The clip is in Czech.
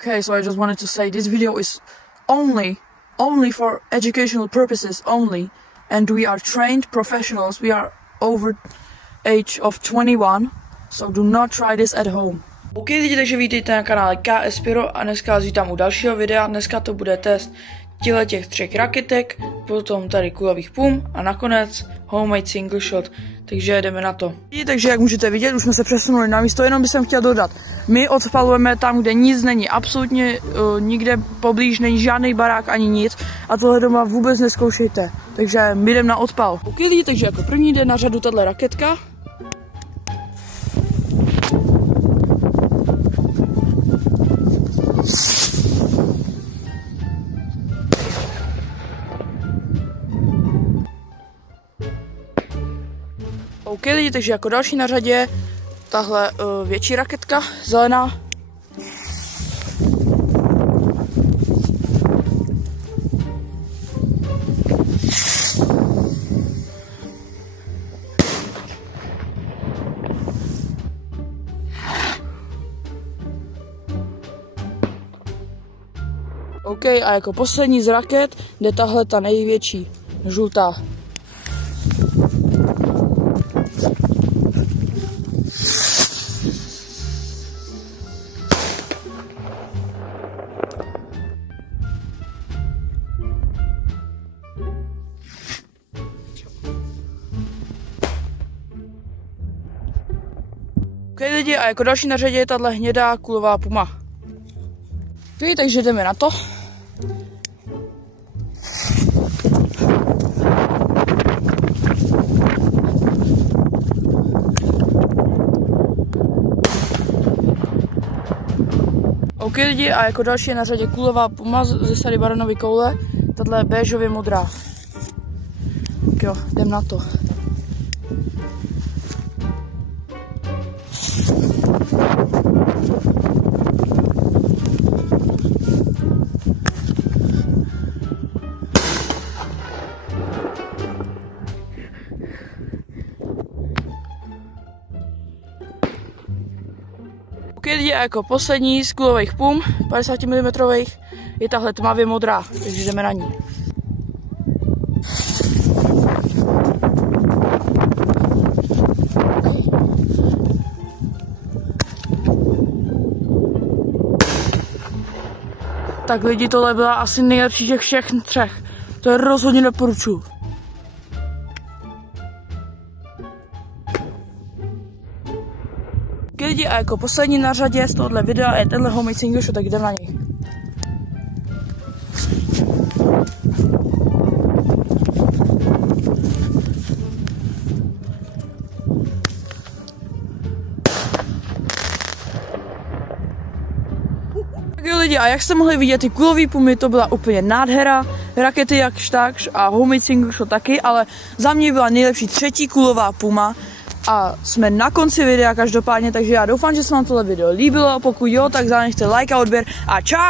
Okay, so I just wanted to say this video is only for educational purposes only, and we are trained professionals. We are over age of 21, so do not try this at home. OK lidi, takže vítejte na kanále KS Pyro a dneska vás vítám u dalšího videa. Dneska to bude test těch 3 raketek, potom tady kulových pum a nakonec homemade single shot. Takže jdeme na to. Takže jak můžete vidět, už jsme se přesunuli na místo, jenom bych chtěl dodat. My odpalujeme tam, kde nic není, absolutně nikde poblíž není žádný barák ani nic a tohle doma vůbec neskoušejte. Takže my jdeme na odpal. OK lidi, takže jako první jde na řadu tato raketka. OK lidi, takže jako další na řadě tahle větší raketka, zelená. OK, a jako poslední z raket jde tahle ta největší, žlutá. OK lidi, a jako další na řadě je tahle hnědá kulová puma. OK, takže jdeme na to. OK lidi, a jako další je na řadě kulová puma ze sady Baronovy koule, tahle béžově modrá. Tak jo, jdem na to. OK lidi, a jako poslední z kulových pum, 50 mm, je tahle tmavě modrá, takže jdeme na ní. Tak lidi, tohle byla asi nejlepší těch všech 3. To rozhodně doporučuji. Lidi, a jako poslední na řadě z tohohle videa je tenhle homemade single shot, tak jdem na něj. Tak jo lidi, a jak jste mohli vidět, ty kulový pumy, to byla úplně nádhera, rakety jakž takž a homemade single shot taky, ale za mě byla nejlepší 3. kulová puma. A jsme na konci videa každopádně, takže já doufám, že se vám tohle video líbilo, pokud jo, tak zanechte like a odběr a čau!